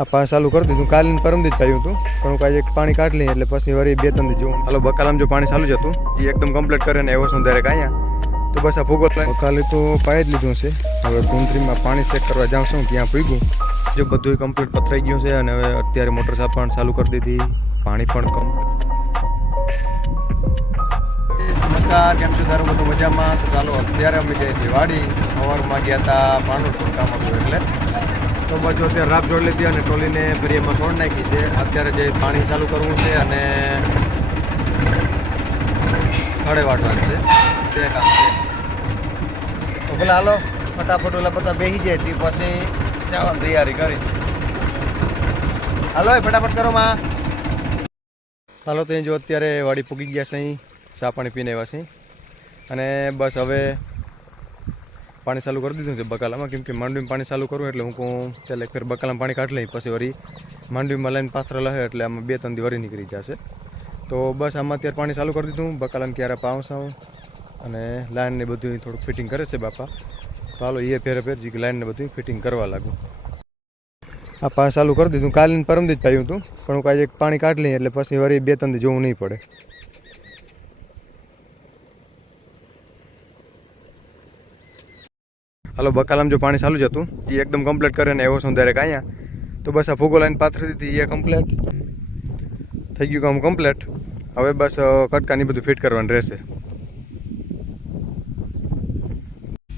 આ પાસ ચાલુ કરી દીધું. કાલે ને પરમ દી જ પાયું હતું પણ હું કાંઈ એક પાણી કાઢી લઈએ એટલે પછી વળી બે ત્રણ જોઉં હાલો, બકાલામ જો પાણી ચાલુ જ હતું એ એકદમ કમ્પ્લીટ કરે ને એવો શું દરેક અહીંયા. તો બસ આ ભૂગોળ બકાલે તો પાઈ જ લીધું છે હવે કુંતરીમાં પાણી ચેક કરવા જાઉં છું ત્યાં પૂગ્યું જો બધું કમ્પ્લીટ પથરાઈ ગયું છે અને હવે અત્યારે મોટર સાફ પણ ચાલુ કરી દીધી. પાણી પણ કમ્પ્લીટ નમસ્કાર, કેમ છો? તારું બધું મજામાં? તો ચાલો, અત્યારે અમે જઈએ છીએ વાડી. સવારમાં ગયા હતા પાનું કામ હતું એટલે. તો બાજુ અત્યારે રાપ જોડ લીધી અને ટોલીને ફરી એમાં છોડ નાખી છે. અત્યારે જે પાણી ચાલુ કરવું છે અને ખડે વાટવાનું છે. તે કામ છે. તો પેલા હાલો, ફટાફટ ઓલા બધા બેસી જાય તે પછી જવાની તૈયારી કરી. હાલો ફટાફટ કરો માં. હાલો, તો જો અત્યારે વાડી પૂગી ગયા છે અહીં, ચા પાણી પીને આવ્યા છે. અને બસ હવે પાણી ચાલુ કરી દીધું છે બકાલામાં. કેમ કે માંડવીમાં પાણી ચાલુ કરું એટલે હું ચાલ ફેર બકાલામાં પાણી કાઢી લઈ, પછી વળી માંડવીમાં લઈને પાથરા લહે એટલે આમાં બે ત્રણ દી વરી નીકળી જશે. તો બસ આમાં અત્યારે પાણી ચાલુ કરી દીધું, બકાલામાં ક્યારે પાઉસ સાઉં અને લાઇનને બધું થોડુંક ફિટિંગ કરે છે બાપા. તો હાલો એ ફેરે ફેર, જી લાઇનને બધું ફિટિંગ કરવા લાગુ. આ પાણી ચાલુ કરી દીધું. કાલે પરમદી જ પાયું હતું પણ હું કાંઈ એક પાણી કાઢી લઈએ એટલે પછી વળી બે ત્રણ દી જોવું નહીં પડે. હાલો, બકાલામ જો પાણી ચાલુ જ હતું એ એકદમ કમ્પ્લીટ કરે ને એવો શું દરેક અહીંયા. તો બસ આ ફૂગો લાઈન પાથરી દીધી એ કમ્પ્લીટ થઈ ગયું કામ કમ્પ્લીટ હવે બસ કટકાની બધું ફિટ કરવાનું રહેશે.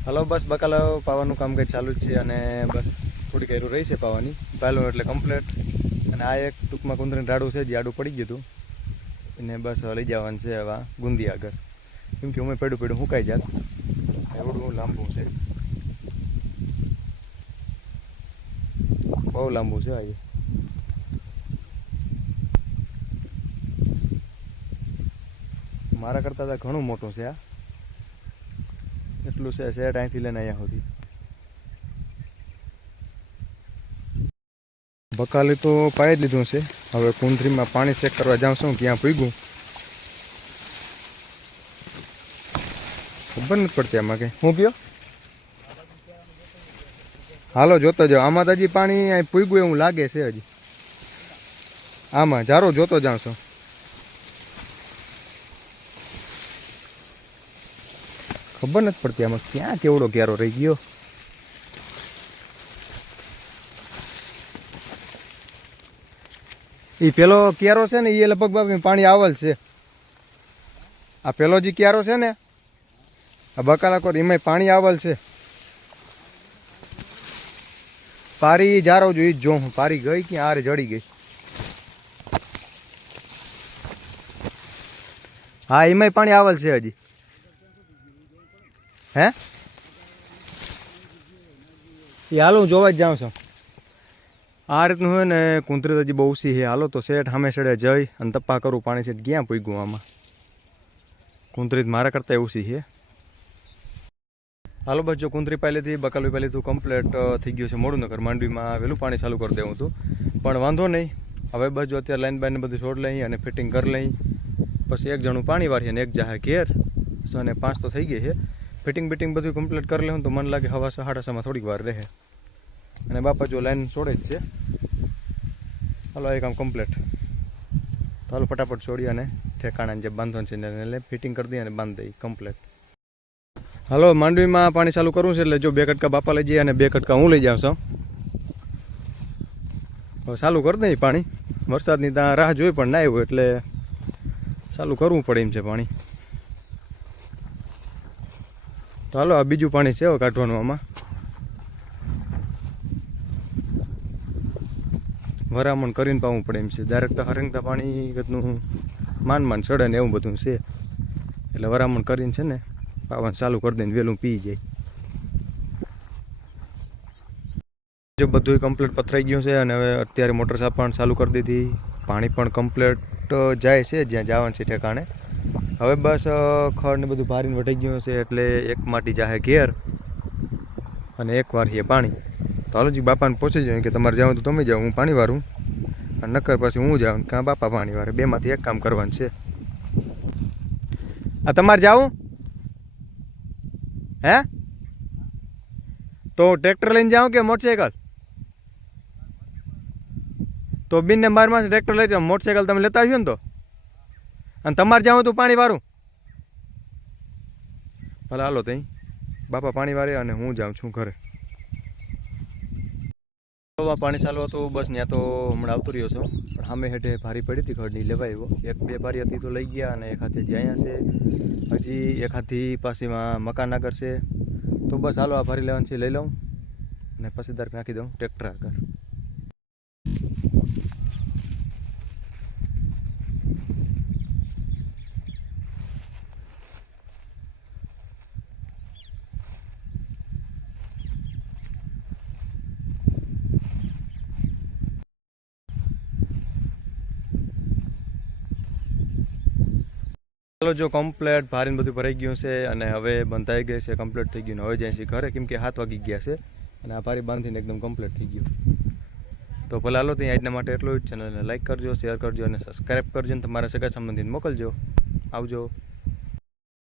હાલો, બસ બકાલો પાવાનું કામ કંઈ ચાલુ જ છે અને બસ થોડી ઘેરું રહી છે પાવાની. પાલું એટલે કમ્પ્લીટ અને આ એક ટૂંકમાં કુંદરીનું રાડું છે, જે આડું પડી ગયું હતું. એને બસ લઈ જવાનું છે હવે ગુંદી આગળ. કેમ કે હું પેડું પેડું સુકાઈ જાત. એવડું લાંબુ છે. બહુ લાંબુ છે આ મારા કરતાં તો ઘણું મોટું છે આ એટલું છે શેટ અહીંથી લઈને અહીંયા સુધી. બકાલી તો પાઈ જ લીધું છે. હવે કુંથરીમાં પાણી ચેક કરવા જાઉં છું, ક્યાં પૂગ્યું. ખબર નથી પડતી આમાં કે હું પીયો હાલો, જોતો જાઓ. આમાં તો હજી પાણી અહીં પૂગ્યું એવું લાગે છે હજી. આમાં જારો જોતો જાણશો. ખબર નથી પડતી આમાં ક્યાં કેવડો ક્યારો રહી ગયો. એ પેલો ક્યારો છે ને એ લગભગ બાપી પાણી આવલ છે. આ પેલો જે ક્યારો છે ને, આ બકાલાકોર, એમાંય એમાં પાણી આવલ છે. પારી જારો જો ઈ જ હું પારી ગઈ કે આરે જડી ગઈ. હા, એમાંય પાણી આવેલ છે હજી. હે? એ હાલો હું જોવા જ જાઉં છું. આ રીતનું હોય ને કુંતરી હજી બહુ સી હાલો તો શેઠ સામે શેડે જઈ અને તપ્પા કરું, પાણી શેઠ ક્યાં પૂગ્યું આમાં? કુંતરીત મારા કરતાં એવું સી છે. હાલો બસ, જો કુંતરી પાઈ બકાલવી બકાલું પાઈ કમ્પ્લેટ થઈ ગયું છે મોડું નગર માંડવીમાં વહેલું પાણી ચાલુ કરી દેવું હતું. પણ વાંધો નહીં. હવે બસ, જો અત્યારે લાઈન બાઈને બધું છોડ લઈ અને ફિટિંગ કરી લઈ. પછી એક જણું પાણી વાળી અને એક જાહે ઘેર. અને પાંચ તો થઈ ગઈ છે. ફિટિંગ બિટિંગ બધું કમ્પ્લીટ કરી લેવું તો મને લાગે હવા સહાડાસામાં થોડીક વાર રહે. અને બાપા, જો લાઈન છોડે જ છે. હાલો એ કામ કમ્પ્લીટ તો હાલો, ફટાફટ છોડી અને ઠેકાણા જે બાંધવાનું છે એને ફિટિંગ કરી દઈએ અને બાંધી દઈએ કમ્પ્લીટ હાલો, માંડવીમાં પાણી ચાલુ કરવું છે એટલે જો બે કટકા બાપા લઈ જઈએ અને બે કટકા હું લઈ જાઉં છું. હવે ચાલુ કરી દઈએ પાણી. વરસાદની ત્યાં રાહ જોઈ પણ ના આવ્યું, એટલે ચાલુ કરવું પડે એમ છે પાણી. તો હાલો, આ બીજું પાણી છે હવે કાઢવાનું આમાં. વરામણ કરીને પાવું પડે એમ છે. ડાયરેક્ટ હરંગતા પાણી માન માન ચડે ને એવું બધું છે. એટલે વરામણ કરીને છે ને પાવાનું ચાલુ કરી દઈને વહેલું પી જાય. જો બધું કમ્પ્લીટ પથરાઈ ગયું છે અને હવે અત્યારે મોટર પણ ચાલુ કરી દીધી. પાણી પણ કમ્પ્લીટ જાય છે જ્યાં જવાનું છે ઠેકાણે. હવે બસ ખડ ને બધું ભારીને વટાઈ ગયું છે એટલે એક માટી જાહે ઘેર અને એક વાર છે પાણી. તો હાલો જી બાપાને પહોંચી જાય કે તમારે જવું તો તમે જાઓ, હું પાણી વારું. અને નક્કર પછી હું જાઉં કાં બાપા પાણી વારે. બેમાંથી એક કામ કરવાનું છે. આ તમારે જાવું? હે? તો ટ્રેક્ટર લઈને જાઉં કે મોટરસાઇકલ તો બિનને બારમાં ટ્રેક્ટર લઈ જાઓ મોટરસાઇકલ તમે લેતા આવ્યો ને તો? અને તમારે જાઉં હતું પાણી વારું. ભલે હાલો તઈ. બાપા પાણી વારે અને હું જાઉં છું ઘરે. તો પાણી ચાલુ હતું, બસ ત્યાં તો હમણાં આવતો રહ્યો છું પણ સામે હેઠે ભારી પડી હતી ઘરની લેવાય એક બે બારી હતી તો લઈ ગયા અને એક હાથે જે અહીંયા છે હજી એક હાથી પાસીમાં મકાન આગળ છે. તો બસ હાલો, આ ભરી લેવાનું છે, લઈ લઉં. અને પછી દર નાખી દઉં, ટ્રેક્ટર આગળ. ચાલો જો કમ્પ્લેટ ભારીને બધું ભરાઈ ગયું છે અને હવે બંધાઈ ગઈ છે કમ્પ્લેટ થઈ ગયું હવે જાય છે ઘરે. કેમ કે હાથ વાગી ગયા છે અને આ ભારી બાંધીને એકદમ કમ્પ્લેટ થઈ ગયું. તો ભલે હાલો, ત્યાં આજના માટે એટલું જ ચેનલને લાઇક કરજો શેર કરજો અને સબસ્ક્રાઈબ કરજો અને તમારા સગા સંબંધીને મોકલજો. આવજો.